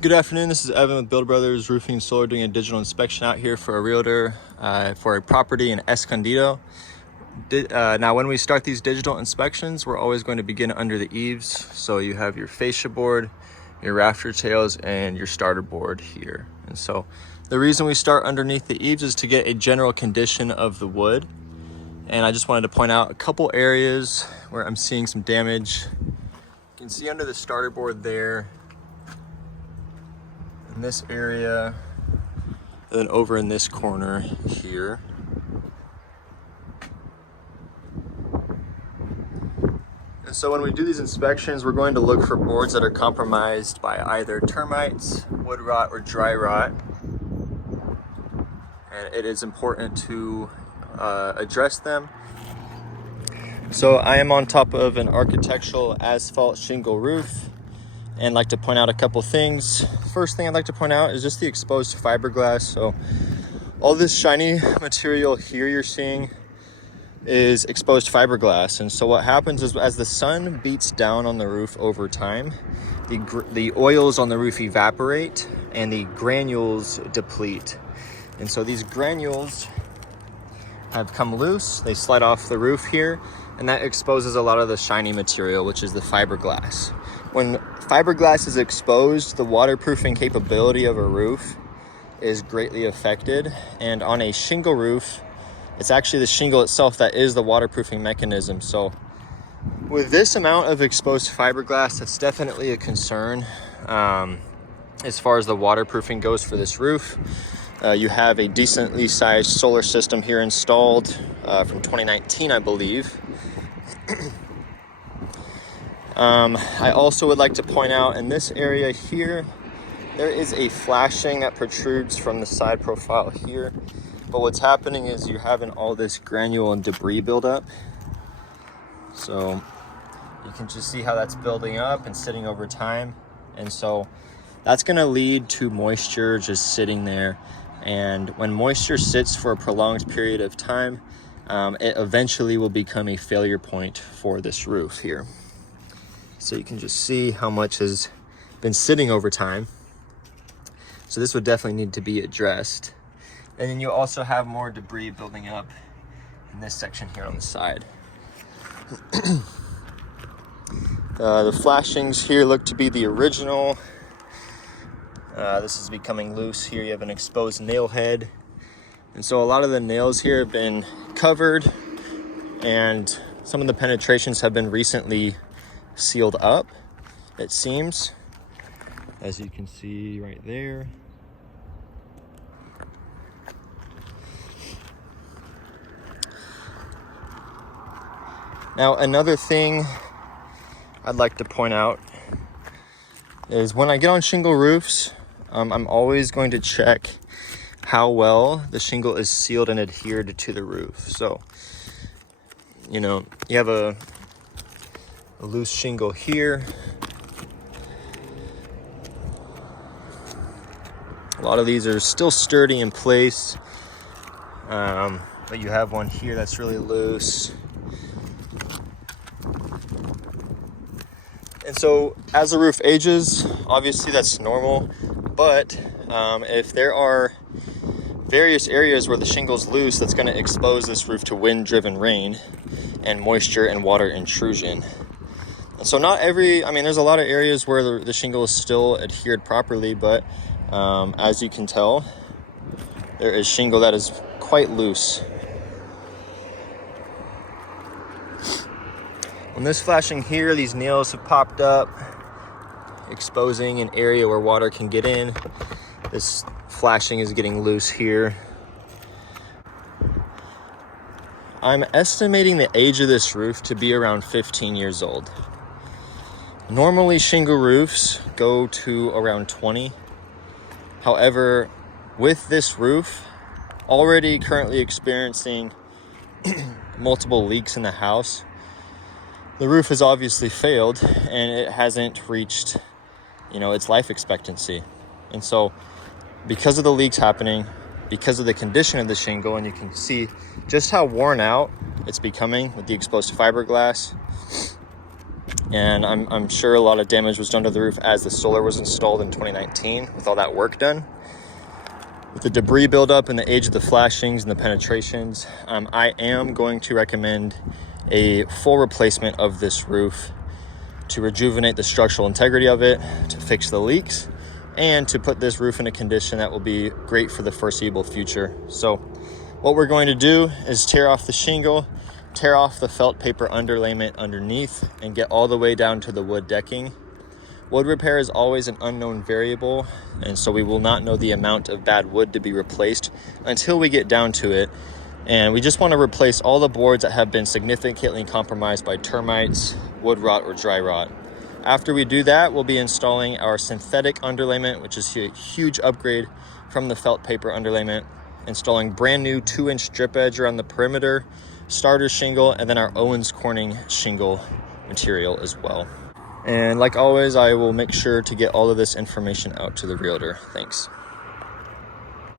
Good afternoon, this is Evan with Build Brothers Roofing and Solar doing a digital inspection out here for a realtor for a property in Escondido. Now when we start these digital inspections, we're always going to begin under the eaves. So you have your fascia board, your rafter tails, and your starter board here. And so the reason we start underneath the eaves is to get a general condition of the wood. And I just wanted to point out a couple areas where I'm seeing some damage. You can see under the starter board there, in this area, and then over in this corner here. And so when we do these inspections, we're going to look for boards that are compromised by either termites, wood rot, or dry rot. And it is important to address them. So I am on top of an architectural asphalt shingle roof, and like to point out a couple things. First thing I'd like to point out is just the exposed fiberglass. So all this shiny material here you're seeing is exposed fiberglass. And so what happens is as the sun beats down on the roof over time, the oils on the roof evaporate and the granules deplete. And so these granules have come loose, they slide off the roof here, and that exposes a lot of the shiny material, which is the fiberglass. When fiberglass is exposed, the waterproofing capability of a roof is greatly affected. And on a shingle roof, it's actually the shingle itself that is the waterproofing mechanism. So with this amount of exposed fiberglass, that's definitely a concern as far as the waterproofing goes for this roof. You have a decently sized solar system here installed from 2019, I believe. I also would like to point out in this area here, there is a flashing that protrudes from the side profile here. But what's happening is you're having all this granule and debris buildup. So you can just see how that's building up and sitting over time. And so that's gonna lead to moisture just sitting there. And when moisture sits for a prolonged period of time, it eventually will become a failure point for this roof here. So you can just see how much has been sitting over time. So this would definitely need to be addressed. And then you also have more debris building up in this section here on the side. The flashings here look to be the original. This is becoming loose here. You have an exposed nail head. And so a lot of the nails here have been covered, and some of the penetrations have been recently sealed up, it seems, as you can see right there. Now, another thing I'd like to point out is when I get on shingle roofs, I'm always going to check how well the shingle is sealed and adhered to the roof. So, you know, you have a loose shingle here. A lot of these are still sturdy in place, but you have one here that's really loose. And so as the roof ages, obviously that's normal, but if there are various areas where the shingle's loose, that's going to expose this roof to wind-driven rain and moisture and water intrusion. And so there's a lot of areas where the shingle is still adhered properly, but as you can tell, there is shingle that is quite loose. On this flashing here, these nails have popped up, exposing an area where water can get in. This flashing is getting loose here. I'm estimating the age of this roof to be around 15 years old. Normally, shingle roofs go to around 20. However, with this roof already currently experiencing multiple leaks in the house, the roof has obviously failed and it hasn't reached, its life expectancy. And so because of the leaks happening, because of the condition of the shingle, and you can see just how worn out it's becoming with the exposed fiberglass, And I'm sure a lot of damage was done to the roof as the solar was installed in 2019 with all that work done. With the debris buildup and the age of the flashings and the penetrations, I am going to recommend a full replacement of this roof to rejuvenate the structural integrity of it, to fix the leaks, and to put this roof in a condition that will be great for the foreseeable future. So what we're going to do is tear off the shingle, tear off the felt paper underlayment underneath, and get all the way down to the wood decking. Wood repair is always an unknown variable, and so we will not know the amount of bad wood to be replaced until we get down to it. And we just want to replace all the boards that have been significantly compromised by termites, wood rot, or dry rot. After we do that, we'll be installing our synthetic underlayment, which is a huge upgrade from the felt paper underlayment, installing brand new 2-inch strip edge around the perimeter, starter shingle, and then our Owens Corning shingle material as well. And like always, I will make sure to get all of this information out to the realtor. Thanks.